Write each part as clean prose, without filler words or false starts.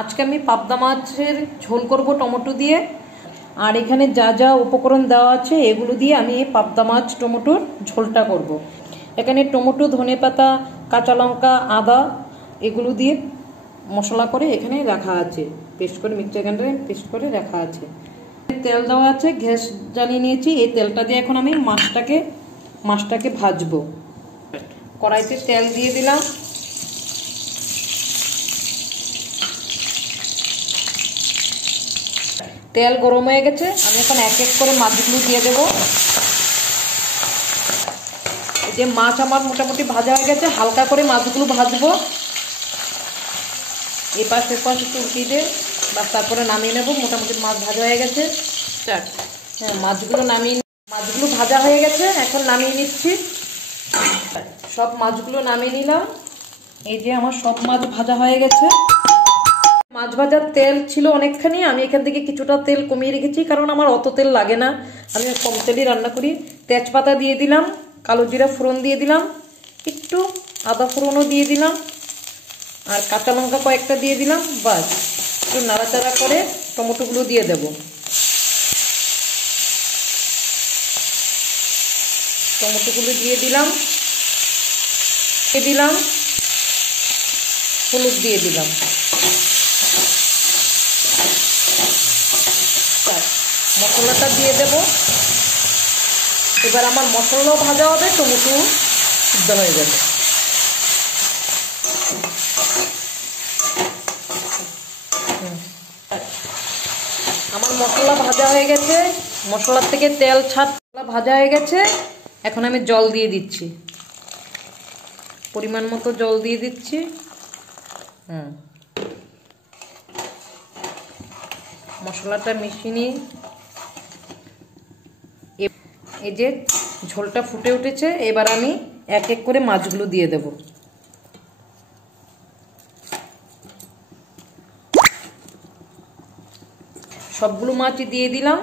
আজকে আমি পাবদা মাছের ঝোল করব টমেটো দিয়ে। আর এখানে যা যা উপকরণ দেওয়া আছে এগুলো দিয়ে আমি পাবদা মাছ টমেটোর ঝোলটা করব। এখানে টমেটো, ধনেপাতা, কাঁচা লঙ্কা, আদা এগুলো দিয়ে মশলা করে এখানে রাখা আছে, পেস্ট করে মিক্সচার গ্রাইন্ডারে পেস্ট করে রাখা আছে। তেল দেওয়া আছে, গ্যাস জ্বালিয়ে নিয়েছি। এই তেলটা দিয়ে এখন আমি মাছটাকে ভাজবো। কড়াইতে তেল দিয়ে দিলাম। তেল গরম হয়ে গেছে, আমি এখন এক এক করে মাছগুলো দিয়ে দেব। এই যে মাছ আমার মোটামুটি ভাজা হয়ে গেছে, হালকা করে মাছগুলো ভাজবো। এপাশ এপাশ একটু উল্টিয়ে দিয়ে বাস তারপরে নামিয়ে নেব। মোটামুটি মাছ ভাজা হয়ে গেছে। হ্যাঁ, মাছগুলো ভাজা হয়ে গেছে, এখন নামিয়ে নিচ্ছি। সব মাছগুলো নামিয়ে নিলাম। এই যে আমার সব মাছ ভাজা হয়ে গেছে। মাছ ভাজার তেল ছিল অনেকখানি, আমি এখান থেকে কিছুটা তেল কমিয়ে রেখেছি, কারণ আমার অত তেল লাগে না, আমি কম তেলই রান্না করি। তেজপাতা দিয়ে দিলাম, কালো জিরা ফোড়ন দিয়ে দিলাম, একটু আদা ফোড়নও দিয়ে দিলাম, আর কাঁচা লঙ্কা কয়েকটা দিয়ে দিলাম। বাস একটু নাড়াচাড়া করে টমেটোগুলো দিয়ে দেব। টমেটোগুলো দিয়ে দিলাম, হলুদ দিয়ে দিলাম। মশলাটা দিয়ে দেব। এবার আমার মশলাও ভাজা হবে, টমেটো সিদ্ধ হয়ে যাবে। আমার মশলা ভাজা হয়ে গেছে, মশলার থেকে তেল ভাজা হয়ে গেছে। এখন আমি জল দিয়ে দিচ্ছি, পরিমাণ মতো জল দিয়ে দিচ্ছি। মশলাটা মিশিয়ে নিয়ে এই যে ঝোলটা ফুটে উঠেছে, এবার আমি এক এক করে মাছগুলো দিয়ে দেব। সবগুলো মাছই দিয়ে দিলাম।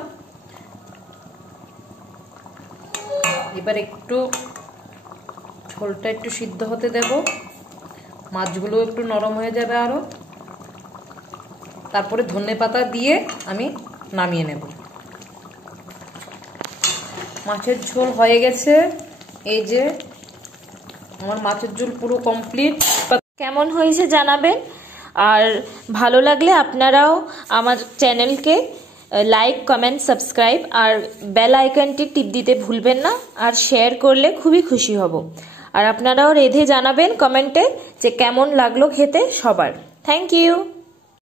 এবার একটু ঝোলটা একটু সিদ্ধ হতে দেব, মাছগুলো একটু নরম হয়ে যাবে আরো। তারপরে ধনেপাতা দিয়ে আমি নামিয়ে নেব। মাছের ঝোল হয়ে গেছে। এই যে আমার মাছের ঝোল পুরো কমপ্লিট। কেমন হয়েছে জানাবেন, আর ভালো লাগলে আপনারাও আমার চ্যানেলকে লাইক, কমেন্ট, সাবস্ক্রাইব আর বেল আইকনটি টিপ দিতে ভুলবেন না। আর শেয়ার করলে খুবই খুশি হব। আর আপনারাও রেঁধে জানাবেন কমেন্টে যে কেমন লাগলো খেতে সবার। Thank you.